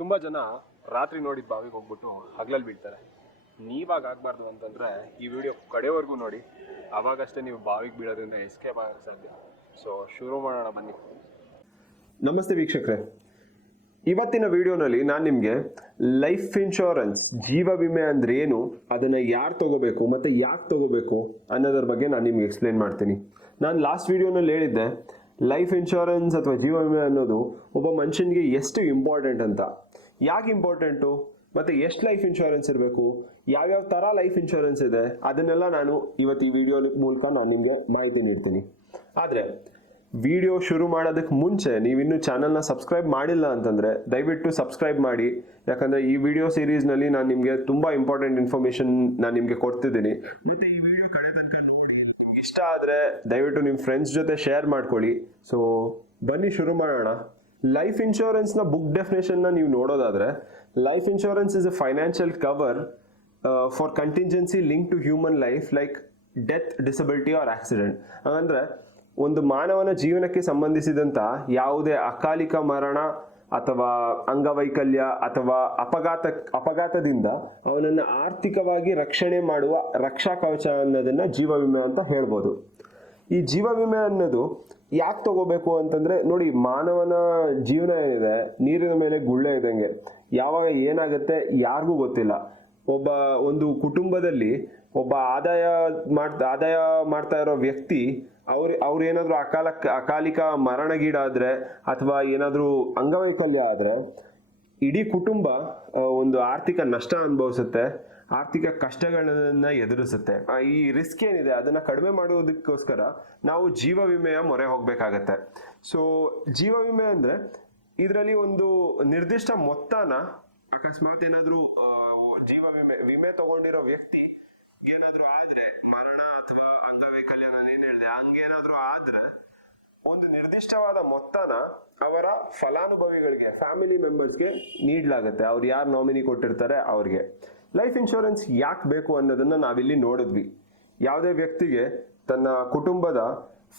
ತುಂಬ ಜನ ರಾತ್ರಿ ನೋಡಿ ಬಾವಿಗೆ ಹೋಗ್ಬಿಟ್ಟು ಹಗಲಲ್ಲಿ ಬೀಳ್ತಾರೆ. ನೀವಾಗ ಆಗಬಾರ್ದು ಅಂತಂದರೆ ಈ ವಿಡಿಯೋ ಕಡೆವರೆಗೂ ನೋಡಿ. ಅವಾಗಷ್ಟೇ ನೀವು ಬಾವಿಗೆ ಬೀಳೋದ್ರಿಂದ ಎಸ್ಕೇಪ್ ಆಗೋಕ್ಕೆ ಸಾಧ್ಯ. ಸೊ ಶುರು ಮಾಡೋಣ ಬನ್ನಿ. ನಮಸ್ತೆ ವೀಕ್ಷಕರೇ. ಇವತ್ತಿನ ವಿಡಿಯೋನಲ್ಲಿ ನಾನು ನಿಮಗೆ ಲೈಫ್ ಇನ್ಶೂರೆನ್ಸ್ ಜೀವ ವಿಮೆ ಅಂದ್ರೆ ಏನು, ಅದನ್ನು ಯಾರು ತಗೋಬೇಕು ಮತ್ತು ಯಾಕೆ ತಗೋಬೇಕು ಅನ್ನೋದ್ರ ಬಗ್ಗೆ ನಾನು ನಿಮ್ಗೆ ಎಕ್ಸ್ಪ್ಲೇನ್ ಮಾಡ್ತೀನಿ. ನಾನು ಲಾಸ್ಟ್ ವಿಡಿಯೋನಲ್ಲಿ ಹೇಳಿದ್ದೆ ಲೈಫ್ ಇನ್ಶೂರೆನ್ಸ್ ಅಥವಾ ಜೀವ ವಿಮೆ ಅನ್ನೋದು ಒಬ್ಬ ಮನುಷ್ಯನಿಗೆ ಎಷ್ಟು ಇಂಪಾರ್ಟೆಂಟ್ ಅಂತ. ಯಾಕೆ ಇಂಪಾರ್ಟೆಂಟು ಮತ್ತು ಎಷ್ಟು ಲೈಫ್ ಇನ್ಶೂರೆನ್ಸ್ ಇರಬೇಕು? ಯಾವ್ಯಾವ ಥರ ಲೈಫ್ ಇನ್ಶೂರೆನ್ಸ್ ಇದೆ? ಅದನ್ನೆಲ್ಲ ನಾನು ಇವತ್ತು ಈ ವಿಡಿಯೋ ಮೂಲಕ ನಾನು ನಿಮಗೆ ಮಾಹಿತಿ ನೀಡ್ತೀನಿ. ಆದರೆ ವಿಡಿಯೋ ಶುರು ಮಾಡೋದಕ್ಕೆ ಮುಂಚೆ ನೀವಿನ್ನೂ ಚಾನಲ್ನ ಸಬ್ಸ್ಕ್ರೈಬ್ ಮಾಡಿಲ್ಲ ಅಂತಂದರೆ ದಯವಿಟ್ಟು ಸಬ್ಸ್ಕ್ರೈಬ್ ಮಾಡಿ. ಯಾಕಂದರೆ ಈ ವಿಡಿಯೋ ಸೀರೀಸ್ನಲ್ಲಿ ನಾನು ನಿಮಗೆ ತುಂಬ ಇಂಪಾರ್ಟೆಂಟ್ ಇನ್ಫಾರ್ಮೇಷನ್ ನಾನು ನಿಮಗೆ ಕೊಡ್ತಿದ್ದೀನಿ. ಮತ್ತು ಈ ವಿಡಿಯೋ ಕಡೆ ತನಕ ನೋಡಿ. ಇಷ್ಟ ಆದರೆ ದಯವಿಟ್ಟು ನಿಮ್ಮ ಫ್ರೆಂಡ್ಸ್ ಜೊತೆ ಶೇರ್ ಮಾಡ್ಕೊಳ್ಳಿ. ಸೊ ಬನ್ನಿ ಶುರು ಮಾಡೋಣ. ಲೈಫ್ ಇನ್ಶೂರೆನ್ಸ್ನ ಬುಕ್ ಡೆಫಿನೇಷನ್ನ ನೀವು ನೋಡೋದಾದರೆ life insurance is a financial cover for contingency link to human life like death disability or accident ಹಾಗಂದ್ರೆ, ಒಂದು ಮಾನವನ ಜೀವನಕ್ಕೆ ಸಂಬಂಧಿಸಿದಂಥ ಯಾವುದೇ ಅಕಾಲಿಕ ಮರಣ ಅಥವಾ ಅಂಗವೈಕಲ್ಯ ಅಥವಾ ಅಪಘಾತ, ಅಪಘಾತದಿಂದ ಅವನನ್ನು ಆರ್ಥಿಕವಾಗಿ ರಕ್ಷಣೆ ಮಾಡುವ ರಕ್ಷಾ ಕವಚ ಅನ್ನೋದನ್ನ ಜೀವ ವಿಮೆ ಅಂತ ಹೇಳ್ಬೋದು. ಈ ಜೀವ ವಿಮೆ ಅನ್ನೋದು ಯಾಕೆ ತಗೋಬೇಕು ಅಂತಂದ್ರೆ ನೋಡಿ, ಮಾನವನ ಜೀವನ ಏನಿದೆ, ನೀರಿನ ಮೇಲೆ ಗುಳ್ಳೆ ಇದ್ದಂಗೆ. ಯಾವಾಗ ಏನಾಗುತ್ತೆ ಯಾರಿಗೂ ಗೊತ್ತಿಲ್ಲ. ಒಬ್ಬ ಒಂದು ಕುಟುಂಬದಲ್ಲಿ ಒಬ್ಬ ಆದಾಯ ಮಾಡ್ತಾ ಆದಾಯ ಮಾಡ್ತಾ ಇರೋ ವ್ಯಕ್ತಿ, ಅವ್ರ, ಅವ್ರು ಏನಾದ್ರು ಅಕಾಲ ಅಕಾಲಿಕ ಮರಣಗೀಡಾದ್ರೆ ಅಥವಾ ಏನಾದರೂ ಅಂಗವೈಕಲ್ಯ ಆದ್ರೆ, ಇಡೀ ಕುಟುಂಬ ಒಂದು ಆರ್ಥಿಕ ನಷ್ಟ ಅನುಭವಿಸುತ್ತೆ. ಆರ್ಥಿಕ ಕಷ್ಟಗಳನ್ನ ಎದುರಿಸುತ್ತೆ. ಈ ರಿಸ್ಕ್ ಏನಿದೆ, ಅದನ್ನ ಕಡಿಮೆ ಮಾಡುವುದಕ್ಕೋಸ್ಕರ ನಾವು ಜೀವ ವಿಮೆಯ ಮೊರೆ ಹೋಗ್ಬೇಕಾಗತ್ತೆ. ಸೊ ಜೀವ ವಿಮೆ ಅಂದ್ರೆ ಇದರಲ್ಲಿ ಒಂದು ನಿರ್ದಿಷ್ಟ ಮೊತ್ತನ ಅಕಸ್ಮಾತ್ ಏನಾದ್ರೂ ಜೀವ ವಿಮೆ ವಿಮೆ ತಗೊಂಡಿರೋ ವ್ಯಕ್ತಿ ಏನಾದ್ರೂ ಆದ್ರೆ, ಮರಣ ಅಥವಾ ಅಂಗವೈಕಲ್ಯ ನಾನು ಏನ್ ಹೇಳಿದೆ, ಹಂಗೇನಾದ್ರೂ ಆದ್ರೆ ಒಂದು ನಿರ್ದಿಷ್ಟವಾದ ಮೊತ್ತನ ಅವರ ಫಲಾನುಭವಿಗಳಿಗೆ ಫ್ಯಾಮಿಲಿ ಮೆಂಬರ್ಗೆ ನೀಡಲಾಗುತ್ತೆ. ಅವ್ರು ಯಾರು ನಾಮಿನಿ ಕೊಟ್ಟಿರ್ತಾರೆ, ಅವ್ರಿಗೆ. ಲೈಫ್ ಇನ್ಶೂರೆನ್ಸ್ ಯಾಕೆ ಬೇಕು ಅನ್ನೋದನ್ನ ನಾವಿಲ್ಲಿ ನೋಡಿದ್ವಿ. ಯಾವುದೇ ವ್ಯಕ್ತಿಗೆ ತನ್ನ ಕುಟುಂಬದ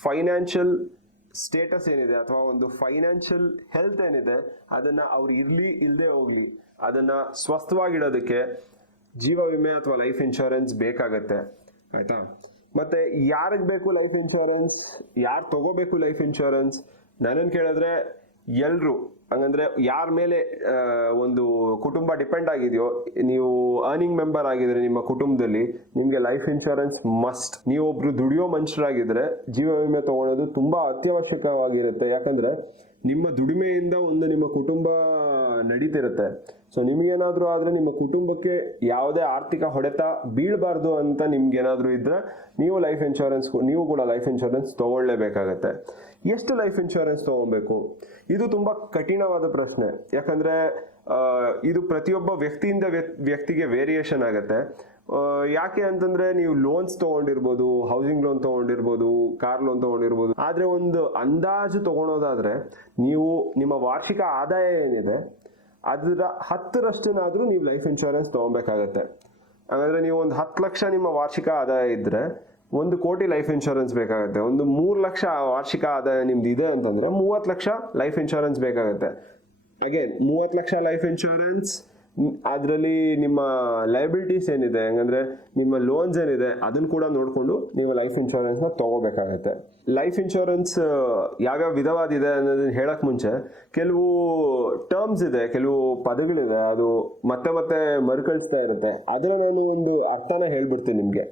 ಫೈನಾನ್ಷಿಯಲ್ ಸ್ಟೇಟಸ್ ಏನಿದೆ ಅಥವಾ ಒಂದು ಫೈನಾನ್ಷಿಯಲ್ ಹೆಲ್ತ್ ಏನಿದೆ, ಅದನ್ನ ಅವ್ರು ಇರ್ಲಿ ಇಲ್ಲದೆ ಹೋಗಲಿ, ಅದನ್ನ ಸ್ವಸ್ಥವಾಗಿಡೋದಕ್ಕೆ ಜೀವ ವಿಮೆ ಅಥವಾ ಲೈಫ್ ಇನ್ಶೂರೆನ್ಸ್ ಬೇಕಾಗತ್ತೆ. ಆಯ್ತಾ? ಮತ್ತೆ ಯಾರಿಗೆ ಬೇಕು ಲೈಫ್ ಇನ್ಶೂರೆನ್ಸ್ ಯಾರು ತಗೋಬೇಕು ಲೈಫ್ ಇನ್ಶೂರೆನ್ಸ್ ನನ್ನನ್ನು ಕೇಳಿದ್ರೆ ಎಲ್ರು, ಹಂಗಂದ್ರೆ ಯಾರ ಮೇಲೆ ಒಂದು ಕುಟುಂಬ ಡಿಪೆಂಡ್ ಆಗಿದೆಯೋ, ನೀವು ಅರ್ನಿಂಗ್ ಮೆಂಬರ್ ಆಗಿದ್ರೆ ನಿಮ್ಮ ಕುಟುಂಬದಲ್ಲಿ ನಿಮಗೆ ಲೈಫ್ ಇನ್ಶೂರೆನ್ಸ್ ಮಸ್ಟ್ ನೀವು ಒಬ್ರು ದುಡಿಯೋ ಮನುಷ್ಯರಾಗಿದ್ರೆ ಜೀವ ವಿಮೆ ತಗೊಳ್ಳೋದು ತುಂಬಾ ಅತ್ಯವಶ್ಯಕವಾಗಿರುತ್ತೆ. ಯಾಕಂದ್ರೆ ನಿಮ್ಮ ದುಡಿಮೆಯಿಂದ ಒಂದು ನಿಮ್ಮ ಕುಟುಂಬ ನಡೀತಿರುತ್ತೆ. ಸೊ ನಿಮಗೇನಾದರೂ ಆದರೆ ನಿಮ್ಮ ಕುಟುಂಬಕ್ಕೆ ಯಾವುದೇ ಆರ್ಥಿಕ ಹೊಡೆತ ಬೀಳಬಾರ್ದು ಅಂತ ನಿಮ್ಗೇನಾದರೂ ಇದ್ರೆ ನೀವು ಲೈಫ್ ಇನ್ಶೂರೆನ್ಸ್ ನೀವು ಕೂಡ ಲೈಫ್ ಇನ್ಶೂರೆನ್ಸ್ ತೊಗೊಳ್ಳೇಬೇಕಾಗತ್ತೆ. ಎಷ್ಟು ಲೈಫ್ ಇನ್ಶೂರೆನ್ಸ್ ತಗೊಬೇಕು? ಇದು ತುಂಬ ಕಠಿಣವಾದ ಪ್ರಶ್ನೆ. ಯಾಕಂದರೆ ಇದು ಪ್ರತಿಯೊಬ್ಬ ವ್ಯಕ್ತಿಯಿಂದ ವ್ಯಕ್- ವ್ಯಕ್ತಿಗೆ ವೇರಿಯೇಷನ್ ಆಗುತ್ತೆ. ಯಾಕೆ ಅಂತಂದ್ರೆ ನೀವು ಲೋನ್ಸ್ ತಗೊಂಡಿರ್ಬೋದು ಹೌಸಿಂಗ್ ಲೋನ್ ತಗೊಂಡಿರ್ಬೋದು ಕಾರ್ ಲೋನ್ ತಗೊಂಡಿರ್ಬೋದು. ಆದ್ರೆ ಒಂದು ಅಂದಾಜು ತಗೊಳೋದಾದ್ರೆ ನೀವು ನಿಮ್ಮ ವಾರ್ಷಿಕ ಆದಾಯ ಏನಿದೆ, ಅದರ ಹತ್ತರಷ್ಟನ್ನಾದ್ರೂ ನೀವು ಲೈಫ್ ಇನ್ಶೂರೆನ್ಸ್ ತಗೊಬೇಕಾಗತ್ತೆ ಹಾಗಾದ್ರೆ ನೀವು ಒಂದು ಹತ್ತು ಲಕ್ಷ ನಿಮ್ಮ ವಾರ್ಷಿಕ ಆದಾಯ ಇದ್ರೆ ಒಂದು ಕೋಟಿ ಲೈಫ್ ಇನ್ಶೂರೆನ್ಸ್ ಬೇಕಾಗುತ್ತೆ. ಒಂದು ಮೂರು ಲಕ್ಷ ವಾರ್ಷಿಕ ಆದಾಯ ನಿಮ್ದು ಇದೆ ಅಂತಂದ್ರೆ ಮೂವತ್ತು ಲಕ್ಷ ಲೈಫ್ ಇನ್ಶೂರೆನ್ಸ್ ಬೇಕಾಗುತ್ತೆ. ಅಗೇನ್ ಮೂವತ್ತು ಲಕ್ಷ ಲೈಫ್ ಇನ್ಶೂರೆನ್ಸ್ ಅದರಲ್ಲಿ ನಿಮ್ಮ ಲಯಬಿಲಿಟೀಸ್ ಏನಿದೆ? ಹಂಗಂದ್ರೆ ನಿಮ್ಮ ಲೋನ್ಸ್ ಏನಿದೆ ಅದನ್ನ ಕೂಡ ನೋಡಿಕೊಂಡು ನೀವು ಲೈಫ್ ಇನ್ಶೂರೆನ್ಸ್ನ ತಗೋಬೇಕಾಗತ್ತೆ. ಲೈಫ್ ಇನ್ಶೂರೆನ್ಸ್ ಯಾವ್ಯಾವ ವಿಧವಾದಿದೆ ಅನ್ನೋದನ್ನ ಹೇಳಕ್ ಮುಂಚೆ ಕೆಲವು ಟರ್ಮ್ಸ್ ಇದೆ, ಕೆಲವು ಪದಗಳಿದೆ. ಅದು ಮತ್ತೆ ಮತ್ತೆ ಮರುಕಳಿಸ್ತಾ ಇರುತ್ತೆ. ಅದನ್ನ ನಾನು ಒಂದು ಅರ್ಥನ ಹೇಳ್ಬಿಡ್ತೀನಿ ನಿಮಗೆ.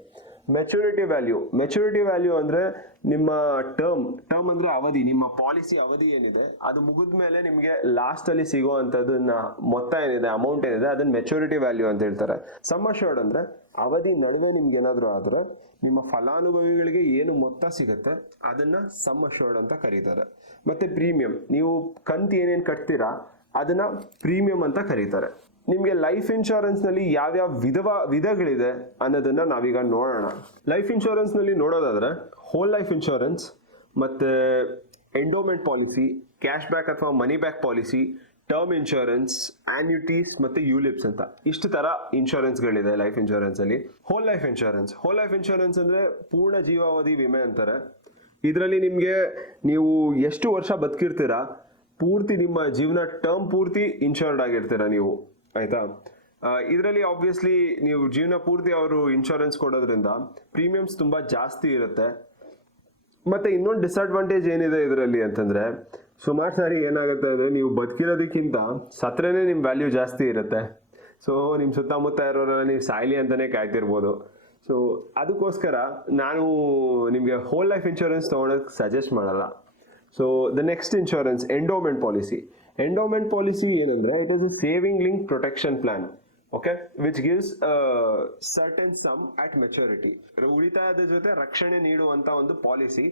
ಮೆಚುರಿಟಿ ವ್ಯಾಲ್ಯೂ ಮೆಚುರಿಟಿ ವ್ಯಾಲ್ಯೂ ಅಂದ್ರೆ ನಿಮ್ಮ ಟರ್ಮ್ ಟರ್ಮ್ ಅಂದ್ರೆ ಅವಧಿ, ನಿಮ್ಮ ಪಾಲಿಸಿ ಅವಧಿ ಏನಿದೆ, ಅದು ಮುಗಿದ ಮೇಲೆ ನಿಮಗೆ ಲಾಸ್ಟ್ ಅಲ್ಲಿ ಸಿಗೋ ಅಂತದನ್ನ ಮೊತ್ತ ಏನಿದೆ ಅಮೌಂಟ್ ಏನಿದೆ, ಅದನ್ನ ಮೆಚುರಿಟಿ ವ್ಯಾಲ್ಯೂ ಅಂತ ಹೇಳ್ತಾರೆ. ಸಮ್ ಶೋರ್ಡ್ ಅಂದ್ರೆ ಅವಧಿ ನಡುವೆ ನಿಮ್ಗೆ ಏನಾದ್ರೂ ಆದ್ರೆ ನಿಮ್ಮ ಫಲಾನುಭವಿಗಳಿಗೆ ಏನು ಮೊತ್ತ ಸಿಗುತ್ತೆ, ಅದನ್ನ ಸಮ್ ಶೋರ್ಡ್ ಅಂತ ಕರೀತಾರೆ. ಮತ್ತೆ ಪ್ರೀಮಿಯಂ ನೀವು ಕಂತು ಏನೇನು ಕಟ್ತೀರಾ, ಅದನ್ನ ಪ್ರೀಮಿಯಂ ಅಂತ ಕರೀತಾರೆ. ನಿಮಗೆ ಲೈಫ್ ಇನ್ಶೂರೆನ್ಸ್ನಲ್ಲಿ ಯಾವ್ಯಾವ ವಿಧವ, ವಿಧಗಳಿದೆ ಅನ್ನೋದನ್ನ ನಾವೀಗ ನೋಡೋಣ. ಲೈಫ್ ಇನ್ಶೂರೆನ್ಸ್ನಲ್ಲಿ ನೋಡೋದಾದ್ರೆ ಹೋಲ್ ಲೈಫ್ ಇನ್ಶೂರೆನ್ಸ್ ಮತ್ತೆ ಎಂಡೋಮೆಂಟ್ ಪಾಲಿಸಿ ಕ್ಯಾಶ್ ಬ್ಯಾಕ್ ಅಥವಾ money back policy term insurance annuities ಮತ್ತೆ ಯೂಲಿಪ್ಸ್ ಅಂತ. ಇಷ್ಟು ತರ ಇನ್ಶೂರೆನ್ಸ್ಗಳಿದೆ ಲೈಫ್ ಇನ್ಶೂರೆನ್ಸ್ ಅಲ್ಲಿ. Whole life insurance whole life insurance ಅಂದ್ರೆ ಪೂರ್ಣ ಜೀವಾವಧಿ ವಿಮೆ ಅಂತಾರೆ. ಇದರಲ್ಲಿ ನಿಮಗೆ ನೀವು ಎಷ್ಟು ವರ್ಷ ಬದುಕಿರ್ತೀರಾ, ಪೂರ್ತಿ ನಿಮ್ಮ ಜೀವನ ಟರ್ಮ್ ಪೂರ್ತಿ ಇನ್ಶೂರ್ಡ್ ಆಗಿರ್ತೀರಾ ನೀವು. ಆಯ್ತಾ? ಇದರಲ್ಲಿ ಆಬ್ವಿಯಸ್ಲಿ ನೀವು ಜೀವನ ಪೂರ್ತಿ ಅವರು ಇನ್ಶೂರೆನ್ಸ್ ಕೊಡೋದ್ರಿಂದ ಪ್ರೀಮಿಯಮ್ಸ್ ತುಂಬ ಜಾಸ್ತಿ ಇರುತ್ತೆ. ಮತ್ತೆ ಇನ್ನೊಂದು ಡಿಸ್ಅಡ್ವಾಂಟೇಜ್ ಏನಿದೆ ಇದರಲ್ಲಿ ಅಂತಂದ್ರೆ, ಸುಮಾರು ಸಾರಿ ಏನಾಗುತ್ತೆ ಅಂದರೆ ನೀವು ಬದುಕಿರೋದಕ್ಕಿಂತ ಸತ್ರೇನೆ ನಿಮ್ಮ ವ್ಯಾಲ್ಯೂ ಜಾಸ್ತಿ ಇರುತ್ತೆ. ಸೊ ನಿಮ್ಮ ಸುತ್ತಮುತ್ತ ಇರೋರೆಲ್ಲ ನೀವು ಸಾಯ್ಲಿ ಅಂತಲೇ ಕಾಯ್ತಿರ್ಬೋದು. ಸೊ ಅದಕ್ಕೋಸ್ಕರ ನಾನು ನಿಮಗೆ ಹೋಲ್ ಲೈಫ್ ಇನ್ಶೂರೆನ್ಸ್ ತೊಗೊಳಕ್ಕೆ ಸಜೆಸ್ಟ್ ಮಾಡಲ್ಲ. So the next insurance endowment policy endowment policy ಏನಂದ್ರೆ it is a saving link protection plan okay which gives certain sum at maturity ಉಳಿತಾಯದ ಜೊತೆ ರಕ್ಷಣೆ ನೀಡುವಂತ ಒಂದು ಪಾಲಿಸಿ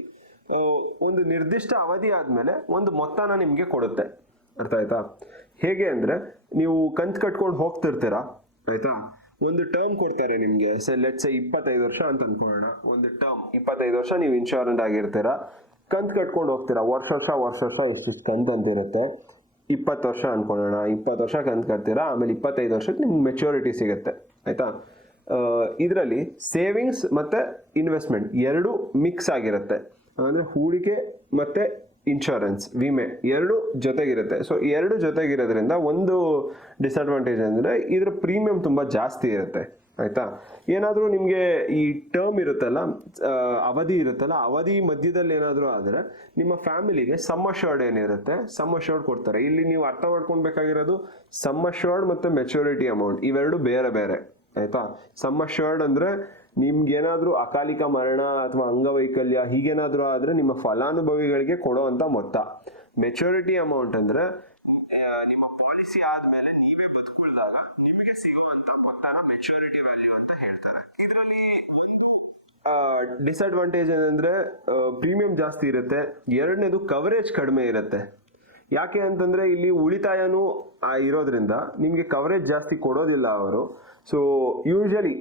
ಒಂದು ನಿರ್ದಿಷ್ಟ ಅವಧಿ ಆದ್ಮೇಲೆ ಒಂದು ಮೊತ್ತನ ನಿಮಗೆ ಕೊಡುತ್ತೆ. ಅರ್ಥ ಆಯ್ತಾ? ಹೇಗೆ ಅಂದ್ರೆ, ನೀವು ಕಂತ್ ಕಟ್ಕೊಂಡು ಹೋಗ್ತಿರ್ತೀರಾ, ಆಯ್ತಾ? ಒಂದು ಟರ್ಮ್ ಕೊಡ್ತಾರೆ ನಿಮ್ಗೆ. ಸೆ ಲೆಟ್ಸ್ ಇಪ್ಪತ್ತೈದು ವರ್ಷ ಅಂತ ಅನ್ಕೊಳ್ಳೋಣ. ಒಂದು ಟರ್ಮ್ ಇಪ್ಪತ್ತೈದು ವರ್ಷ ನೀವು ಇನ್ಶೂರೆಂಟ್ ಆಗಿರ್ತೀರಾ, ಕಂತ್ ಕಟ್ಕೊಂಡು ಹೋಗ್ತೀರಾ, ವರ್ಷ ವರ್ಷ ವರ್ಷ ವರ್ಷ ಇಷ್ಟಿಷ್ಟು ಕಂತ್ ಅಂತ ಇರುತ್ತೆ ಇಪ್ಪತ್ತು ವರ್ಷ ಅಂದ್ಕೊಳ್ಳೋಣ ಇಪ್ಪತ್ತು ವರ್ಷ ಕಂತು ಕಟ್ತೀರಾ, ಆಮೇಲೆ ಇಪ್ಪತ್ತೈದು ವರ್ಷಕ್ಕೆ ನಿಮ್ಗೆ ಮೆಚ್ಯೂರಿಟಿ ಸಿಗುತ್ತೆ, ಆಯಿತಾ? ಇದರಲ್ಲಿ ಸೇವಿಂಗ್ಸ್ ಮತ್ತು ಇನ್ವೆಸ್ಟ್ಮೆಂಟ್ ಎರಡು ಮಿಕ್ಸ್ ಆಗಿರುತ್ತೆ. ಅಂದರೆ ಹೂಡಿಕೆ ಮತ್ತು ಇನ್ಶೂರೆನ್ಸ್ ವಿಮೆ ಎರಡು ಜೊತೆಗಿರುತ್ತೆ. ಸೊ ಎರಡು ಜೊತೆಗಿರೋದ್ರಿಂದ ಒಂದು ಡಿಸ್ಅಡ್ವಾಂಟೇಜ್ ಅಂದರೆ ಇದರ ಪ್ರೀಮಿಯಂ ತುಂಬ ಜಾಸ್ತಿ ಇರುತ್ತೆ. ಆಯ್ತಾ? ಏನಾದರೂ ನಿಮಗೆ ಈ ಟರ್ಮ್ ಇರುತ್ತಲ್ಲ ಅವಧಿ ಇರುತ್ತಲ್ಲ, ಅವಧಿ ಮಧ್ಯದಲ್ಲಿ ಏನಾದರೂ ಆದರೆ ನಿಮ್ಮ ಫ್ಯಾಮಿಲಿಗೆ ಸಮ್ಮ ಶರ್ಡ್ ಏನಿರುತ್ತೆ ಸಮ್ಮ ಶರ್ಡ್ ಕೊಡ್ತಾರೆ. ಇಲ್ಲಿ ನೀವು ಅರ್ಥ ಮಾಡ್ಕೊಳ್ಬೇಕಾಗಿರೋದು ಸಮ್ಮ ಶರ್ಡ್ ಮತ್ತು ಮೆಚುರಿಟಿ ಅಮೌಂಟ್ ಇವೆರಡು ಬೇರೆ ಬೇರೆ, ಆಯ್ತಾ? ಸಮ್ಮ ಶರ್ಡ್ ಅಂದ್ರೆ ನಿಮ್ಗೇನಾದರೂ ಅಕಾಲಿಕ ಮರಣ ಅಥವಾ ಅಂಗವೈಕಲ್ಯ, ಹೀಗೇನಾದರೂ ಆದ್ರೆ ನಿಮ್ಮ ಫಲಾನುಭವಿಗಳಿಗೆ ಕೊಡುವಂತ ಮೊತ್ತ. ಮೆಚುರಿಟಿ ಅಮೌಂಟ್ ಅಂದ್ರೆ ನಿಮ್ಮ ಪಾಲಿಸಿ ಆದ್ಮೇಲೆ ನಿಮಗೆ ಸಿಗುವಂತ ಮೊತ್ತನ ಮೆಚುರಿಟಿ ವ್ಯಾಲ್ಯೂ ಅಂತ ಹೇಳ್ತಾರೆ. ಇದರಲ್ಲಿ ಡಿಸ್ಅಡ್ವಾಂಟೇಜ್ ಏನಂದ್ರೆ ಪ್ರೀಮಿಯಂ ಜಾಸ್ತಿ ಇರುತ್ತೆ. ಎರಡನೇದು ಕವರೇಜ್ ಕಡಿಮೆ ಇರುತ್ತೆ. ಯಾಕೆ ಅಂತಂದ್ರೆ ಇಲ್ಲಿ ಉಳಿತಾಯನೂ ಇರೋದ್ರಿಂದ ನಿಮಗೆ ಕವರೇಜ್ ಜಾಸ್ತಿ ಕೊಡೋದಿಲ್ಲ ಅವರು. ಸೊ ಯೂಶ್ವಲಿ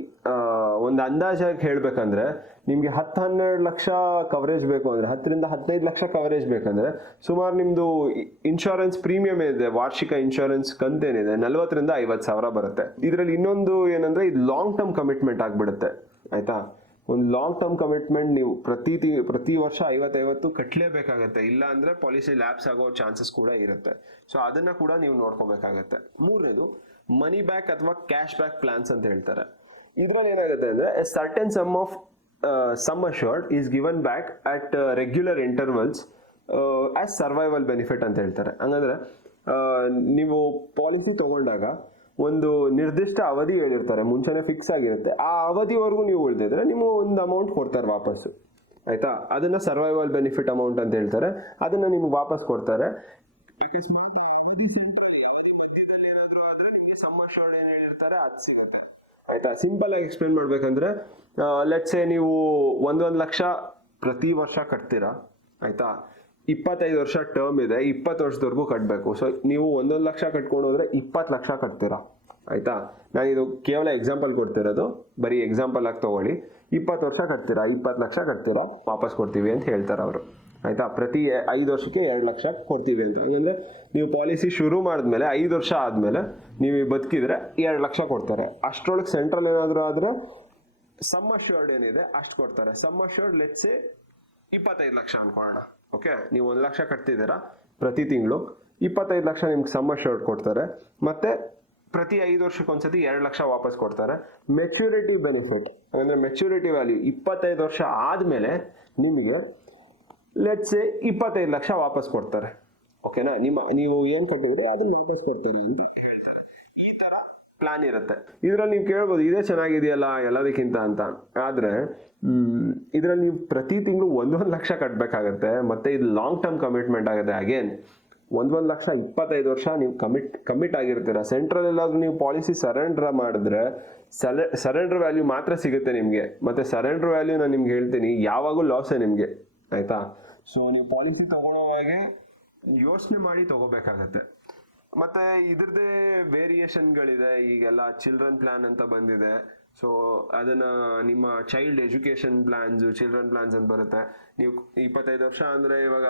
ಒಂದು ಅಂದಾಜಾಗಿ ಹೇಳಬೇಕಂದ್ರೆ ನಿಮಗೆ ಹತ್ತು ಹನ್ನೆರಡು ಲಕ್ಷ ಕವರೇಜ್ ಬೇಕು ಅಂದರೆ, ಹತ್ತರಿಂದ ಹದಿನೈದು ಲಕ್ಷ ಕವರೇಜ್ ಬೇಕಂದ್ರೆ ಸುಮಾರು ನಿಮ್ಮದು ಇನ್ಶೂರೆನ್ಸ್ ಪ್ರೀಮಿಯಂ ಏನಿದೆ, ವಾರ್ಷಿಕ ಇನ್ಶೂರೆನ್ಸ್ ಕಂತೇನಿದೆ ನಲವತ್ತರಿಂದ ಐವತ್ತು ಸಾವಿರ ಬರುತ್ತೆ. ಇದರಲ್ಲಿ ಇನ್ನೊಂದು ಏನಂದ್ರೆ ಇದು ಲಾಂಗ್ ಟರ್ಮ್ ಕಮಿಟ್ಮೆಂಟ್ ಆಗಿಬಿಡುತ್ತೆ. ಆಯ್ತಾ? ಒಂದು ಲಾಂಗ್ ಟರ್ಮ್ ಕಮಿಟ್ಮೆಂಟ್ ನೀವು ಪ್ರತಿ ಪ್ರತಿ ವರ್ಷ ಐವತ್ತೈವತ್ತು ಕಟ್ಟಲೇಬೇಕಾಗತ್ತೆ ಇಲ್ಲ ಅಂದ್ರೆ ಪಾಲಿಸಿ ಲ್ಯಾಪ್ಸ್ ಆಗೋ ಚಾನ್ಸಸ್ ಕೂಡ ಇರುತ್ತೆ. ಸೊ ಅದನ್ನ ಕೂಡ ನೀವು ನೋಡ್ಕೋಬೇಕಾಗತ್ತೆ. ಮೂರನೇದು ಮನಿ ಬ್ಯಾಕ್ ಅಥವಾ ಕ್ಯಾಶ್ ಬ್ಯಾಕ್ ಪ್ಲಾನ್ಸ್ ಅಂತ ಹೇಳ್ತಾರೆ. ಇದ್ರಲ್ಲಿ ಏನಾಗುತ್ತೆ ಅಂದ್ರೆ certain sum of sum assured is given back at regular intervals as survival benefit ಅಂತ ಹೇಳ್ತಾರೆ. ಹಂಗಂದ್ರೆ ನೀವು ಪಾಲಿಸಿ ತಗೊಂಡಾಗ ಒಂದು ನಿರ್ದಿಷ್ಟ ಅವಧಿ ಹೇಳಿರ್ತಾರೆ ಮುಂಚೆನೆ ಫಿಕ್ಸ್ ಆಗಿರುತ್ತೆ. ಆ ಅವಧಿವರೆಗೂ ನೀವು ಉಳಿದಿದ್ರೆ ನಿಮಗೆ ಒಂದು ಅಮೌಂಟ್ ಕೊಡ್ತಾರೆ ವಾಪಸ್ ಆಯ್ತಾ? ಅದನ್ನ ಸರ್ವೈವಲ್ ಬೆನಿಫಿಟ್ ಅಮೌಂಟ್ ಅಂತ ಹೇಳ್ತಾರೆ. ಅದನ್ನ ನಿಮ್ಗೆ ವಾಪಸ್ ಕೊಡ್ತಾರೆ. ಏನ್ ಹೇಳಿರ್ತಾರೆ ಅದು ಸಿಗುತ್ತೆ. ಆಯ್ತಾ? ಸಿಂಪಲ್ ಆಗಿ ಎಕ್ಸ್ಪ್ಲೇನ್ ಮಾಡ್ಬೇಕಂದ್ರೆ ಲೆಟ್ಸೆ ನೀವು ಒಂದೊಂದು ಲಕ್ಷ ಪ್ರತಿ ವರ್ಷ ಕಟ್ತೀರಾ? ಆಯ್ತಾ? ಇಪ್ಪತ್ತೈದು ವರ್ಷ ಟರ್ಮ್ ಇದೆ, ಇಪ್ಪತ್ತು ವರ್ಷದವರೆಗೂ ಕಟ್ಟಬೇಕು ಸೊ ನೀವು ಒಂದೊಂದು ಲಕ್ಷ ಕಟ್ಕೊಂಡು ಹೋದರೆ ಇಪ್ಪತ್ತು ಲಕ್ಷ ಕಟ್ತೀರಾ? ಆಯಿತಾ? ನಾನು ಇದು ಕೇವಲ ಎಕ್ಸಾಂಪಲ್ ಕೊಡ್ತಿರೋದು. ಬರೀ ಎಕ್ಸಾಂಪಲ್ ಆಗಿ ತಗೊಳ್ಳಿ. ಇಪ್ಪತ್ತು ವರ್ಷ ಕಟ್ತೀರಾ? ಇಪ್ಪತ್ತು ಲಕ್ಷ ಕಟ್ತೀರಾ? ವಾಪಸ್ ಕೊಡ್ತೀವಿ ಅಂತ ಹೇಳ್ತಾರೆ ಅವರು. ಆಯಿತಾ? ಪ್ರತಿ ಐದು ವರ್ಷಕ್ಕೆ ಎರಡು ಲಕ್ಷ ಕೊಡ್ತೀವಿ ಅಂತ. ಹಂಗಂದರೆ ನೀವು ಪಾಲಿಸಿ ಶುರು ಮಾಡಿದ್ಮೇಲೆ, ಐದು ವರ್ಷ ಆದಮೇಲೆ ನೀವು ಬದುಕಿದ್ರೆ ಎರಡು ಲಕ್ಷ ಕೊಡ್ತಾರೆ. ಅಷ್ಟರೊಳಗೆ ಸೆಂಟ್ರಲ್ ಏನಾದರೂ ಆದರೆ ಸಮ್ ಅಶ್ಯೂರ್ಡ್ ಏನಿದೆ, ಅಷ್ಟು ಕೊಡ್ತಾರೆ. ಸಮ್ ಅಶ್ಯೂರ್ಡ್ ಲೆಟ್ಸೆ ಇಪ್ಪತ್ತೈದು ಲಕ್ಷ ಅನ್ಕೊಳ್ಳೋಣ. ಓಕೆ ನೀವು ಒಂದು ಲಕ್ಷ ಕಟ್ತಿದ್ದೀರಾ ಪ್ರತಿ ತಿಂಗಳು. ಇಪ್ಪತ್ತೈದು ಲಕ್ಷ ನಿಮ್ಗೆ ಸಮ್ಮ ಶರ್ಟ್ ಕೊಡ್ತಾರೆ. ಮತ್ತೆ ಪ್ರತಿ ಐದು ವರ್ಷಕ್ಕೆ ಒಂದ್ಸತಿ ಎರಡು ಲಕ್ಷ ವಾಪಸ್ ಕೊಡ್ತಾರೆ. ಮೆಚ್ಯೂರಿಟಿ ಬೆನಿಫಿಟ್ ಅಂದ್ರೆ ಮೆಚ್ಯೂರಿಟಿ ವ್ಯಾಲ್ಯೂ ಇಪ್ಪತ್ತೈದು ವರ್ಷ ಆದಮೇಲೆ ನಿಮಗೆ ಲೆಟ್ಸ್ ಇಪ್ಪತ್ತೈದು ಲಕ್ಷ ವಾಪಸ್ ಕೊಡ್ತಾರೆ. ಓಕೆನಾ ನಿಮ್ಮ, ನೀವು ಏನು ಕೊಟ್ಟಿದ್ರೆ ಅದನ್ನ ವಾಪಸ್ ಕೊಡ್ತಾರೆ ಅಂತ. ಪ್ಲಾನ್ ಇರುತ್ತೆ. ಇದರಲ್ಲಿ ನೀವು ಕೇಳ್ಬೋದು, ಇದೇ ಚೆನ್ನಾಗಿದೆಯಲ್ಲ, ಎಲ್ಲದಕ್ಕಿಂತ ಅಂತ. ಆದರೆ ಇದರಲ್ಲಿ ನೀವು ಪ್ರತಿ ತಿಂಗಳು ಒಂದೊಂದು ಲಕ್ಷ ಕಟ್ಟಬೇಕಾಗತ್ತೆ ಮತ್ತು ಇದು ಲಾಂಗ್ ಟರ್ಮ್ ಕಮಿಟ್ಮೆಂಟ್ ಆಗುತ್ತೆ. ಅಗೇನ್ ಒಂದೊಂದು ಲಕ್ಷ ಇಪ್ಪತ್ತೈದು ವರ್ಷ ನೀವು ಕಮಿಟ್ ಕಮಿಟ್ ಆಗಿರ್ತೀರ. ಸೆಂಟ್ರಲ್ ಎಲ್ಲಾದರೂ ನೀವು ಪಾಲಿಸಿ ಸರೆಂಡರ್ ಮಾಡಿದ್ರೆ ಸರೆಂಡರ್ ವ್ಯಾಲ್ಯೂ ಮಾತ್ರ ಸಿಗುತ್ತೆ ನಿಮಗೆ. ಮತ್ತು ಸರೆಂಡ್ರ್ ವ್ಯಾಲ್ಯೂ ನಾನು ನಿಮ್ಗೆ ಹೇಳ್ತೀನಿ ಯಾವಾಗೂ ಲಾಸೇ ನಿಮಗೆ. ಆಯಿತಾ? ಸೊ ನೀವು ಪಾಲಿಸಿ ತೊಗೊಳೋವಾಗೆ ಯೋಚನೆ ಮಾಡಿ ತಗೋಬೇಕಾಗತ್ತೆ. ಮತ್ತೆ ಇದ್ರದ್ದೇ ವೇರಿಯೇಷನ್ಗಳಿದೆ ಈಗೆಲ್ಲ ಚಿಲ್ಡ್ರನ್ ಪ್ಲಾನ್ ಅಂತ ಬಂದಿದೆ. ಸೊ ಅದನ್ನ ನಿಮ್ಮ child education plans children plans ಅಂತ ಬರುತ್ತೆ. ನೀವು ಇಪ್ಪತ್ತೈದು ವರ್ಷ ಅಂದ್ರೆ ಇವಾಗ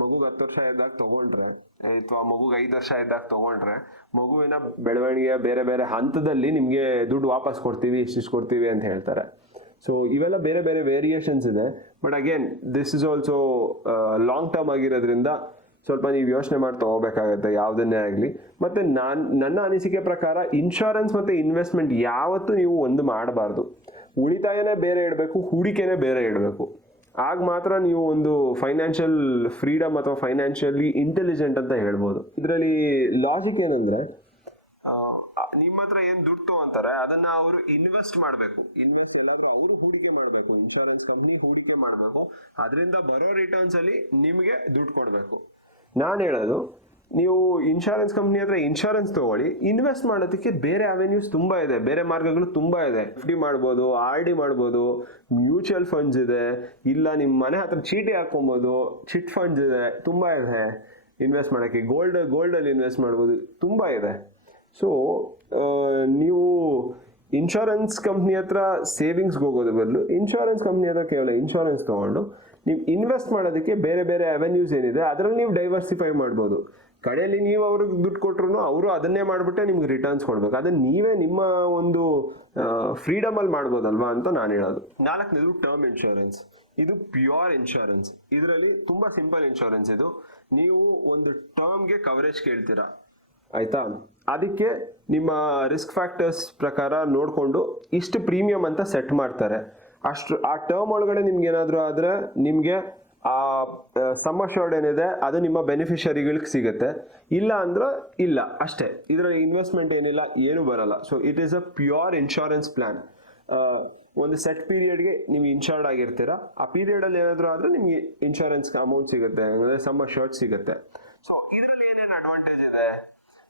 ಮಗುಗೆ ಹತ್ತು ವರ್ಷ ಇದ್ದಾಗ ತಗೊಂಡ್ರೆ, ಅಥವಾ ಮಗುಗೆ ಐದು ವರ್ಷ ಇದ್ದಾಗ ತಗೊಂಡ್ರೆ, ಮಗುವಿನ ಬೆಳವಣಿಗೆಯ ಬೇರೆ ಬೇರೆ ಹಂತದಲ್ಲಿ ನಿಮಗೆ ದುಡ್ಡು ವಾಪಸ್ ಕೊಡ್ತೀವಿ, ಇಷ್ಟಿಷ್ಟು ಕೊಡ್ತೀವಿ ಅಂತ ಹೇಳ್ತಾರೆ. ಸೊ ಇವೆಲ್ಲ ಬೇರೆ ಬೇರೆ ವೇರಿಯೇಷನ್ಸ್ ಇದೆ. But again this is also long term ಆಗಿರೋದ್ರಿಂದ ಸ್ವಲ್ಪ ನೀವು ಯೋಚನೆ ಮಾಡಿ ತಗೋಬೇಕಾಗತ್ತೆ ಯಾವುದನ್ನೇ ಆಗಲಿ. ಮತ್ತು ನಾನು, ನನ್ನ ಅನಿಸಿಕೆ ಪ್ರಕಾರ ಇನ್ಶೂರೆನ್ಸ್ ಮತ್ತು ಇನ್ವೆಸ್ಟ್ಮೆಂಟ್ ಯಾವತ್ತೂ ನೀವು ಒಂದು ಮಾಡಬಾರ್ದು. ಉಳಿತಾಯನೇ ಬೇರೆ ಇಡಬೇಕು, ಹೂಡಿಕೆನೇ ಬೇರೆ ಇಡಬೇಕು. ಆಗ ಮಾತ್ರ ನೀವು ಒಂದು ಫೈನಾನ್ಷಿಯಲ್ ಫ್ರೀಡಮ್ ಅಥವಾ ಫೈನಾನ್ಷಿಯಲಿ ಇಂಟೆಲಿಜೆಂಟ್ ಅಂತ ಹೇಳ್ಬೋದು. ಇದರಲ್ಲಿ ಲಾಜಿಕ್ ಏನಂದರೆ ನಿಮ್ಮ ಹತ್ರ ಏನು ದುಡ್ಡು ಅಂತಾರೆ, ಅದನ್ನ ಅವರು ಇನ್ವೆಸ್ಟ್ ಮಾಡಬೇಕು. ಇನ್ವೆಸ್ಟ್ ಎಲ್ಲಾದ್ರೂ ಅವರು ಹೂಡಿಕೆ ಮಾಡಬೇಕು. ಇನ್ಶೂರೆನ್ಸ್ ಕಂಪ್ನಿ ಹೂಡಿಕೆ ಮಾಡಬೇಕು. ಅದರಿಂದ ಬರೋ ರಿಟರ್ನ್ಸ್ ಅಲ್ಲಿ ನಿಮಗೆ ದುಡ್ಡು ಕೊಡಬೇಕು. ನಾನು ಹೇಳೋದು, ನೀವು ಇನ್ಶೂರೆನ್ಸ್ ಕಂಪ್ನಿ ಹತ್ರ ಇನ್ಶೂರೆನ್ಸ್ ತಗೊಳ್ಳಿ ಇನ್ವೆಸ್ಟ್ ಮಾಡೋದಕ್ಕೆ ಬೇರೆ ಅವೆನ್ಯೂಸ್ ತುಂಬ ಇದೆ, ಬೇರೆ ಮಾರ್ಗಗಳು ತುಂಬ ಇದೆ. ಎಫ್ ಡಿ ಮಾಡ್ಬೋದು ಆರ್ ಡಿ ಮಾಡ್ಬೋದು ಮ್ಯೂಚುವಲ್ ಫಂಡ್ಸ್ ಇದೆ, ಇಲ್ಲ ನಿಮ್ಮ ಮನೆ ಹತ್ರ ಚೀಟಿ ಹಾಕೊಬೋದು ಚಿಟ್ ಫಂಡ್ಸ್ ಇದೆ, ತುಂಬ ಇದೆ ಇನ್ವೆಸ್ಟ್ ಮಾಡೋಕ್ಕೆ. ಗೋಲ್ಡ್ ಗೋಲ್ಡಲ್ಲಿ ಇನ್ವೆಸ್ಟ್ ಮಾಡ್ಬೋದು, ತುಂಬ ಇದೆ. ಸೊ ನೀವು ಇನ್ಶೂರೆನ್ಸ್ ಕಂಪ್ನಿ ಹತ್ರ ಸೇವಿಂಗ್ಸ್ಗೆ ಹೋಗೋದು ಬದಲು ಇನ್ಶೂರೆನ್ಸ್ ಕಂಪ್ನಿ ಹತ್ರ ಕೇವಲ ಇನ್ಶೂರೆನ್ಸ್ ತೊಗೊಂಡು ನೀವು ಇನ್ವೆಸ್ಟ್ ಮಾಡೋದಕ್ಕೆ ಬೇರೆ ಬೇರೆ ಅವೆನ್ಯೂಸ್ ಏನಿದೆ, ಅದರಲ್ಲಿ ನೀವು ಡೈವರ್ಸಿಫೈ ಮಾಡ್ಬೋದು. ಕಡೆಯಲ್ಲಿ ನೀವು ಅವ್ರಿಗೆ ದುಡ್ಡು ಕೊಟ್ರು ಅವರು ಅದನ್ನೇ ಮಾಡಿಬಿಟ್ಟೆ ನಿಮ್ಗೆ ರಿಟರ್ನ್ಸ್ ಕೊಡ್ಬೇಕು. ಅದನ್ನ ನೀವೇ ನಿಮ್ಮ ಒಂದು ಫ್ರೀಡಮಲ್ಲಿ ಮಾಡ್ಬೋದಲ್ವಾ ಅಂತ ನಾನು ಹೇಳೋದು. ನಾಲ್ಕನೇದು ಟರ್ಮ್ ಇನ್ಶೂರೆನ್ಸ್ ಇದು ಪ್ಯೂರ್ ಇನ್ಶೂರೆನ್ಸ್ ಇದರಲ್ಲಿ ತುಂಬ ಸಿಂಪಲ್ ಇನ್ಶೂರೆನ್ಸ್ ಇದು. ನೀವು ಒಂದು ಟರ್ಮ್ಗೆ ಕವರೇಜ್ ಕೇಳ್ತೀರಾ. ಆಯ್ತಾ? ಅದಕ್ಕೆ ನಿಮ್ಮ ರಿಸ್ಕ್ ಫ್ಯಾಕ್ಟರ್ಸ್ ಪ್ರಕಾರ ನೋಡಿಕೊಂಡು ಇಷ್ಟು ಪ್ರೀಮಿಯಂ ಅಂತ ಸೆಟ್ ಮಾಡ್ತಾರೆ. ಅಷ್ಟು, ಆ ಟರ್ಮ್ ಒಳಗಡೆ ನಿಮ್ಗೆ ಏನಾದರೂ ಆದರೆ ನಿಮಗೆ ಆ ಸಮ್ ಶೋರ್ಡ್ ಏನಿದೆ, ಅದು ನಿಮ್ಮ ಬೆನಿಫಿಷರಿಗಳಿಗೆ ಸಿಗುತ್ತೆ. ಇಲ್ಲ ಅಂದ್ರೆ ಇಲ್ಲ, ಅಷ್ಟೇ. ಇದರಲ್ಲಿ ಇನ್ವೆಸ್ಟ್ಮೆಂಟ್ ಏನಿಲ್ಲ, ಏನು ಬರಲ್ಲ. So it is a pure insurance plan ಒಂದು ಸೆಟ್ ಪೀರಿಯಡ್ಗೆ ನೀವು ಇನ್ಶೂರ್ಡ್ ಆಗಿರ್ತೀರಾ. ಆ ಪೀರಿಯಡಲ್ಲಿ ಏನಾದರೂ ಆದರೆ ನಿಮಗೆ ಇನ್ಶೂರೆನ್ಸ್ ಅಮೌಂಟ್ ಸಿಗುತ್ತೆ, ಅಂದ್ರೆ ಸಮ್ ಶೋರ್ಡ್ ಸಿಗುತ್ತೆ. ಸೊ ಇದರಲ್ಲಿ ಏನೇನು ಅಡ್ವಾಂಟೇಜ್ ಇದೆ?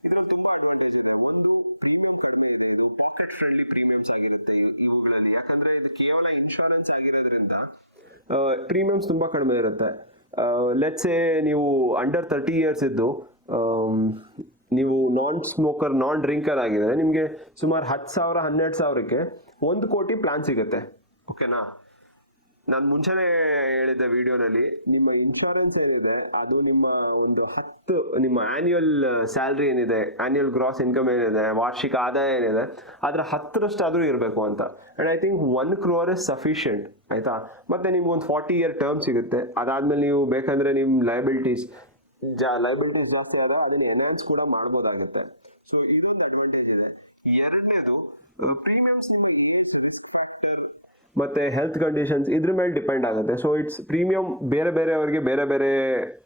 ಇದ್ರಲ್ಲಿ ತುಂಬಾ ಅಡ್ವಾಂಟೇಜ್ ಇದೆ. ಒಂದು ಪ್ರೀಮಿಯಂ ಕಡಿಮೆ ಇದೆ. ಇದು ಪಾಕೆಟ್ ಫ್ರೆಂಡ್ಲಿ ಪ್ರೀಮಿಯಮ್ಸ್ ಆಗಿರುತ್ತೆ ಇವುಗಳಲ್ಲಿ. ಯಾಕಂದ್ರೆ ಇದು ಕೇವಲ ಇನ್ಶೂರೆನ್ಸ್ ಆಗಿರೋದ್ರಿಂದ ಪ್ರೀಮಿಯಮ್ಸ್ ತುಂಬಾ ಕಡಿಮೆ ಇರುತ್ತೆ. ಲೆಟ್ಸ್ ನೀವು ಅಂಡರ್ ತರ್ಟಿ ಇಯರ್ಸ್ ಇದ್ದು ನೀವು ನಾನ್ ಸ್ಮೋಕರ್ ನಾನ್ ಡ್ರಿಂಕರ್ ಆಗಿದ್ರೆ ನಿಮಗೆ ಸುಮಾರು ಹತ್ತು ಸಾವಿರ, ಹನ್ನೆರಡು ಸಾವಿರಕ್ಕೆ ಒಂದು ಕೋಟಿ ಪ್ಲಾನ್ ಸಿಗುತ್ತೆ. ಓಕೆನಾ ನಾನು ಮುಂಚೆನೇ ಹೇಳಿದ್ದೆ ವಿಡಿಯೋನಲ್ಲಿ ನಿಮ್ಮ ಇನ್ಶೂರೆನ್ಸ್ ಏನಿದೆ, ಅದು ನಿಮ್ಮ ಒಂದು ಹತ್ತು, ನಿಮ್ಮ ಆನ್ಯುವಲ್ ಸ್ಯಾಲ್ರಿ ಏನಿದೆ ಆನ್ಯುವಲ್ ಗ್ರಾಸ್ ಇನ್ಕಮ್ ಏನಿದೆ, ವಾರ್ಷಿಕ ಆದಾಯ ಏನಿದೆ, ಅದರ ಹತ್ತರಷ್ಟಾದರೂ ಇರಬೇಕು ಅಂತ. And I think one crore is sufficient ಆಯಿತಾ? ಮತ್ತೆ ನಿಮ್ಗೆ ಒಂದು ಫಾರ್ಟಿ ಇಯರ್ ಟರ್ಮ್ ಸಿಗುತ್ತೆ. ಅದಾದಮೇಲೆ ನೀವು ಬೇಕಂದ್ರೆ ನಿಮ್ಮ ಲಯಬಿಲಿಟೀಸ್ ಜಾ ಲಯಬಿಲಿಟೀಸ್ ಜಾಸ್ತಿ ಆದಾಗ ಅದನ್ನ ಎನ್ಹಾನ್ಸ್ ಕೂಡ ಮಾಡ್ಬೋದಾಗುತ್ತೆ. ಸೊ ಇದೊಂದು ಅಡ್ವಾಂಟೇಜ್ ಇದೆ. ಎರಡನೇದು ಪ್ರೀಮಿಯಮ್ಸ್ ನಿಮ್ಮ ಏಜ್ ರಿಸ್ಕ್ ಫ್ಯಾಕ್ಟರ್ ಮತ್ತೆ ಹೆಲ್ತ್ ಕಂಡೀಷನ್ಸ್ ಇದ್ರ ಮೇಲೆ ಡಿಪೆಂಡ್ ಆಗುತ್ತೆ. ಸೊ ಇಟ್ಸ್ ಪ್ರೀಮಿಯಂ ಬೇರೆ ಬೇರೆಯವರಿಗೆ ಬೇರೆ ಬೇರೆ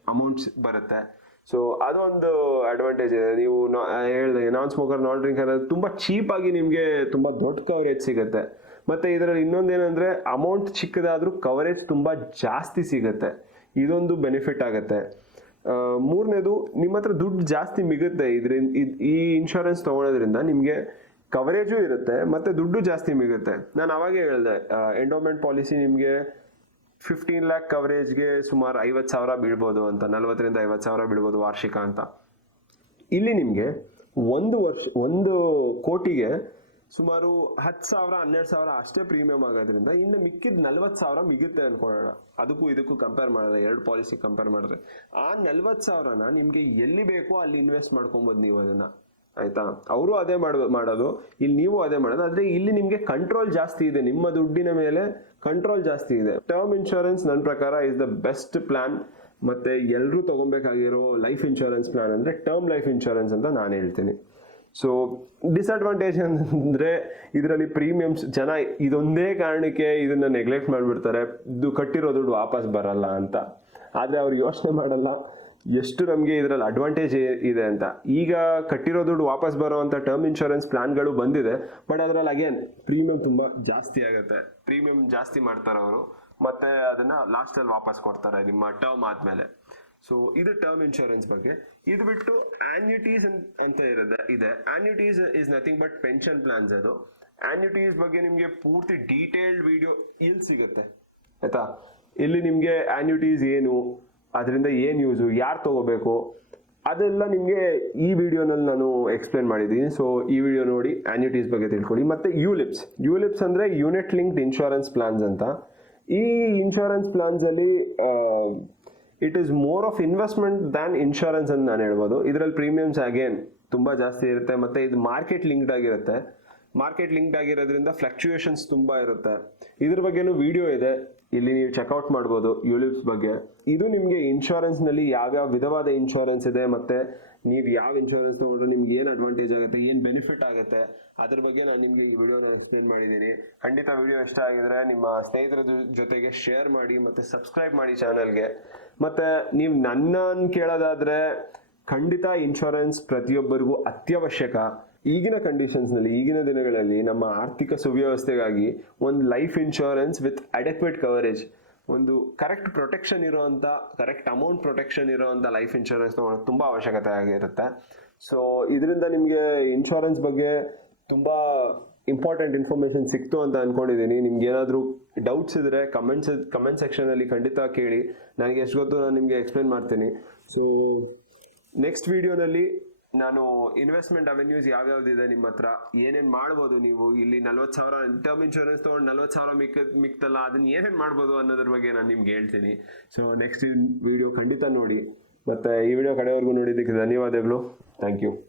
ಅಮೌಂಟ್ಸ್ ಬರುತ್ತೆ. ಸೊ ಅದೊಂದು ಅಡ್ವಾಂಟೇಜ್ ಇದೆ. ನೀವು ಹೇಳಿದಂಗೆ ನಾನ್ ಸ್ಮೋಕರ್ ನಾನ್ ಡ್ರಿಂಕರ್ ತುಂಬ ಚೀಪಾಗಿ ನಿಮಗೆ ತುಂಬ ದೊಡ್ಡ ಕವರೇಜ್ ಸಿಗುತ್ತೆ. ಮತ್ತೆ ಇದರಲ್ಲಿ ಇನ್ನೊಂದೇನೆಂದರೆ ಅಮೌಂಟ್ ಚಿಕ್ಕದಾದರೂ ಕವರೇಜ್ ತುಂಬ ಜಾಸ್ತಿ ಸಿಗುತ್ತೆ. ಇದೊಂದು ಬೆನಿಫಿಟ್ ಆಗುತ್ತೆ. ಮೂರನೇದು ನಿಮ್ಮ ಹತ್ರ ದುಡ್ಡು ಜಾಸ್ತಿ ಮಿಗುತ್ತೆ. ಇದರಿಂದ ಇದ್- ಈ ಇನ್ಶೂರೆನ್ಸ್ ತೊಗೊಳೋದ್ರಿಂದ ನಿಮಗೆ ಕವರೇಜು ಇರುತ್ತೆ, ಮತ್ತೆ ದುಡ್ಡು ಜಾಸ್ತಿ ಮಿಗುತ್ತೆ. ನಾನು ಅವಾಗೇ ಹೇಳಿದೆ ಎಂಡೋಮೆಂಟ್ ಪಾಲಿಸಿ ನಿಮಗೆ ಫಿಫ್ಟೀನ್ ಲ್ಯಾಕ್ ಕವರೇಜ್ಗೆ ಸುಮಾರು ಐವತ್ತು ಸಾವಿರ ಬೀಳ್ಬೋದು ಅಂತ, ನಲ್ವತ್ತರಿಂದ ಐವತ್ತು ಸಾವಿರ ಬೀಳ್ಬೋದು ವಾರ್ಷಿಕ ಅಂತ. ಇಲ್ಲಿ ನಿಮಗೆ ಒಂದು ವರ್ಷ, ಒಂದು ಕೋಟಿಗೆ ಸುಮಾರು ಹತ್ತು ಸಾವಿರ, ಹನ್ನೆರಡು ಸಾವಿರ ಅಷ್ಟೇ ಪ್ರೀಮಿಯಂ ಆಗೋದ್ರಿಂದ ಇನ್ನು ಮಿಕ್ಕಿದ ನಲ್ವತ್ತು ಸಾವಿರ ಮಿಗುತ್ತೆ ಅನ್ಕೊಳ್ಳೋಣ. ಅದಕ್ಕೂ ಇದಕ್ಕೂ ಕಂಪೇರ್ ಮಾಡಿದ್ರೆ, ಎರಡು ಪಾಲಿಸಿ ಕಂಪೇರ್ ಮಾಡಿದ್ರೆ. ಆ ನಲ್ವತ್ತು ಸಾವಿರನ ನಿಮಗೆ ಎಲ್ಲಿ ಬೇಕೋ ಅಲ್ಲಿ ಇನ್ವೆಸ್ಟ್ ಮಾಡ್ಕೊಬೋದು ನೀವು ಅದನ್ನ. ಆಯ್ತಾ? ಅವರು ಅದೇ ಮಾಡ ಮಾಡೋದು, ಇಲ್ಲಿ ನೀವು ಅದೇ ಮಾಡೋದು. ಆದರೆ ಇಲ್ಲಿ ನಿಮಗೆ ಕಂಟ್ರೋಲ್ ಜಾಸ್ತಿ ಇದೆ. ನಿಮ್ಮ ದುಡ್ಡಿನ ಮೇಲೆ ಕಂಟ್ರೋಲ್ ಜಾಸ್ತಿ ಇದೆ. ಟರ್ಮ್ ಇನ್ಶೂರೆನ್ಸ್ ನನ್ನ ಪ್ರಕಾರ ಇಸ್ ದ ಬೆಸ್ಟ್ ಪ್ಲಾನ್ ಮತ್ತೆ ಎಲ್ಲರೂ ತಗೊಬೇಕಾಗಿರೋ ಲೈಫ್ ಇನ್ಶೂರೆನ್ಸ್ ಪ್ಲಾನ್ ಅಂದರೆ ಟರ್ಮ್ ಲೈಫ್ ಇನ್ಶೂರೆನ್ಸ್ ಅಂತ ನಾನು ಹೇಳ್ತೀನಿ. ಸೊ ಡಿಸ್ಅಡ್ವಾಂಟೇಜ್ ಅಂದರೆ ಇದರಲ್ಲಿ ಪ್ರೀಮಿಯಮ್ಸ್ ಜನ ಇದೊಂದೇ ಕಾರಣಕ್ಕೆ ಇದನ್ನ ನೆಗ್ಲೆಕ್ಟ್ ಮಾಡಿಬಿಡ್ತಾರೆ. ಇದು ಕಟ್ಟಿರೋ ದುಡ್ಡು ವಾಪಸ್ ಬರಲ್ಲ ಅಂತ. ಆದರೆ ಅವ್ರು ಯೋಚನೆ ಮಾಡಲ್ಲ. ಎಷ್ಟು ನಮಗೆ ಇದರಲ್ಲಿ ಅಡ್ವಾಂಟೇಜ್ ಇದೆ ಅಂತ. ಈಗ ಕಟ್ಟಿರೋ ದುಡ್ಡು ವಾಪಸ್ ಬರೋವಂಥ ಟರ್ಮ್ ಇನ್ಶೂರೆನ್ಸ್ ಪ್ಲಾನ್ಗಳು ಬಂದಿದೆ. ಬಟ್ ಅದರಲ್ಲಿ ಅಗೇನ್ ಪ್ರೀಮಿಯಂ ತುಂಬ ಜಾಸ್ತಿ ಆಗುತ್ತೆ. ಪ್ರೀಮಿಯಂ ಜಾಸ್ತಿ ಮಾಡ್ತಾರೆ ಅವರು. ಮತ್ತೆ ಅದನ್ನ ಲಾಸ್ಟಲ್ಲಿ ವಾಪಸ್ ಕೊಡ್ತಾರೆ ನಿಮ್ಮ ಟರ್ಮ್ ಆದ್ಮೇಲೆ. ಸೊ ಇದು ಟರ್ಮ್ ಇನ್ಶೂರೆನ್ಸ್ ಬಗ್ಗೆ. ಇದು ಬಿಟ್ಟು ಆನ್ಯುಟೀಸ್ ಅಂತ ಇರುತ್ತೆ ಇದೆ. Annuities is nothing but pension plans ಅದು. ಆನ್ಯುಟೀಸ್ ಬಗ್ಗೆ ನಿಮಗೆ ಪೂರ್ತಿ ಡೀಟೇಲ್ಡ್ ವಿಡಿಯೋ ಇಲ್ಲಿ ಸಿಗುತ್ತೆ. ಆಯ್ತಾ? ಇಲ್ಲಿ ನಿಮಗೆ ಆನ್ಯುಟೀಸ್ ಏನು? ಅದರಿಂದ ಏನು ಯೂಸು ಯಾರು ತಗೋಬೇಕು? ಅದೆಲ್ಲ ನಿಮಗೆ ಈ ವಿಡಿಯೋನಲ್ಲಿ ನಾನು ಎಕ್ಸ್ಪ್ಲೇನ್ ಮಾಡಿದ್ದೀನಿ. ಸೊ ಈ ವಿಡಿಯೋ ನೋಡಿ ಆ್ಯನ್ಯೂಟೀಸ್ ಬಗ್ಗೆ ತಿಳ್ಕೊಳ್ಳಿ. ಮತ್ತು ಯೂಲಿಪ್ಸ್ ಯೂಲಿಪ್ಸ್ ಅಂದರೆ ಯೂನಿಟ್ ಲಿಂಕ್ಡ್ ಇನ್ಶೂರೆನ್ಸ್ ಪ್ಲಾನ್ಸ್ ಅಂತ. ಈ insurance ಪ್ಲಾನ್ಸಲ್ಲಿ it is more of investment than insurance ಅಂತ ನಾನು ಹೇಳ್ಬೋದು. ಇದರಲ್ಲಿ ಪ್ರೀಮಿಯಮ್ಸ್ ಅಗೇನ್ ತುಂಬ ಜಾಸ್ತಿ ಇರುತ್ತೆ. ಮತ್ತು ಇದು ಮಾರ್ಕೆಟ್ ಲಿಂಕ್ಡ್ ಆಗಿರುತ್ತೆ. ಮಾರ್ಕೆಟ್ ಲಿಂಕ್ಡ್ ಆಗಿರೋದ್ರಿಂದ ಫ್ಲಕ್ಚುಯೇಷನ್ಸ್ ತುಂಬ ಇರುತ್ತೆ. ಇದ್ರ ಬಗ್ಗೆನೂ ವಿಡಿಯೋ ಇದೆ. ಇಲ್ಲಿ ನೀವು ಚೆಕ್ಔಟ್ ಮಾಡ್ಬೋದು ಯುಲಿಪ್ಸ್ ಬಗ್ಗೆ. ಇದು ನಿಮಗೆ ಇನ್ಶೂರೆನ್ಸ್ನಲ್ಲಿ ಯಾವ್ಯಾವ ವಿಧವಾದ ಇನ್ಶೂರೆನ್ಸ್ ಇದೆ ಮತ್ತು ನೀವು ಯಾವ ಇನ್ಶೂರೆನ್ಸ್ ತಗೊಂಡ್ರೆ ನಿಮ್ಗೆ ಏನು ಅಡ್ವಾಂಟೇಜ್ ಆಗುತ್ತೆ, ಏನು ಬೆನಿಫಿಟ್ ಆಗುತ್ತೆ, ಅದ್ರ ಬಗ್ಗೆ ನಾನು ನಿಮಗೆ ಈ ವಿಡಿಯೋನ ಎಕ್ಸ್ಪ್ಲೇನ್ ಮಾಡಿದ್ದೀನಿ. ಖಂಡಿತ ವಿಡಿಯೋ ಇಷ್ಟ ಆಗಿದ್ರೆ ನಿಮ್ಮ ಸ್ನೇಹಿತರ ಜೊತೆಗೆ ಶೇರ್ ಮಾಡಿ ಮತ್ತು ಸಬ್ಸ್ಕ್ರೈಬ್ ಮಾಡಿ ಚಾನಲ್ಗೆ ಮತ್ತು ನೀವು ನನ್ನನ್ನು ಕೇಳೋದಾದರೆ ಖಂಡಿತ ಇನ್ಶೂರೆನ್ಸ್ ಪ್ರತಿಯೊಬ್ಬರಿಗೂ ಅತ್ಯವಶ್ಯಕ. ಈಗಿನ ಕಂಡೀಷನ್ಸ್ನಲ್ಲಿ ಈಗಿನ ದಿನಗಳಲ್ಲಿ ನಮ್ಮ ಆರ್ಥಿಕ ಸುವ್ಯವಸ್ಥೆಗಾಗಿ ಒಂದು life insurance with adequate coverage ಒಂದು ಕರೆಕ್ಟ್ ಪ್ರೊಟೆಕ್ಷನ್ ಇರುವಂಥ ಕರೆಕ್ಟ್ ಅಮೌಂಟ್ ಪ್ರೊಟೆಕ್ಷನ್ ಇರುವಂಥ ಲೈಫ್ ಇನ್ಶೂರೆನ್ಸ್ ತೊಗೊಳೋದು ತುಂಬ ಅವಶ್ಯಕತೆ ಆಗಿರುತ್ತೆ. ಸೊ ಇದರಿಂದ ನಿಮಗೆ ಇನ್ಶೂರೆನ್ಸ್ ಬಗ್ಗೆ ತುಂಬ ಇಂಪಾರ್ಟೆಂಟ್ ಇನ್ಫಾರ್ಮೇಷನ್ ಸಿಕ್ತು ಅಂತ ಅನ್ಕೊಂಡಿದ್ದೀನಿ ನಿಮ್ಗೆ ಏನಾದರೂ ಡೌಟ್ಸ್ ಇದ್ದರೆ ಕಮೆಂಟ್ಸ್ ಕಮೆಂಟ್ ಸೆಕ್ಷನಲ್ಲಿ ಖಂಡಿತ ಕೇಳಿ. ನನಗೆ ಎಷ್ಟು ಗೊತ್ತು ನಾನು ನಿಮಗೆ ಎಕ್ಸ್ಪ್ಲೇನ್ ಮಾಡ್ತೀನಿ. ಸೊ ನೆಕ್ಸ್ಟ್ ವಿಡಿಯೋನಲ್ಲಿ ನಾನು ಇನ್ವೆಸ್ಟ್ಮೆಂಟ್ ಅವೆನ್ಯೂಸ್ ಯಾವ್ಯಾವ್ದಿದೆ ನಿಮ್ಮ ಹತ್ರ? ಏನೇನು ಮಾಡ್ಬೋದು ನೀವು? ಇಲ್ಲಿ ನಲ್ವತ್ತು ಸಾವಿರ ಟರ್ಮ್ ಇನ್ಶೂರೆನ್ಸ್ ತೊಗೊಂಡು ನಲ್ವತ್ತು ಸಾವಿರ ಮಿಕ್ಕ, ಮಿಕ್ತಲ್ಲ, ಅದನ್ನ ಏನೇನು ಮಾಡ್ಬೋದು ಅನ್ನೋದ್ರ ಬಗ್ಗೆ ನಾನು ನಿಮ್ಗೆ ಹೇಳ್ತೀನಿ. ಸೊ ನೆಕ್ಸ್ಟ್ ವಿಡಿಯೋ ಖಂಡಿತ ನೋಡಿ. ಮತ್ತು ಈ ವಿಡಿಯೋ ಕಡೆವರೆಗೂ ನೋಡಿದ್ದಕ್ಕೆ ಧನ್ಯವಾದಗಳು. Thank you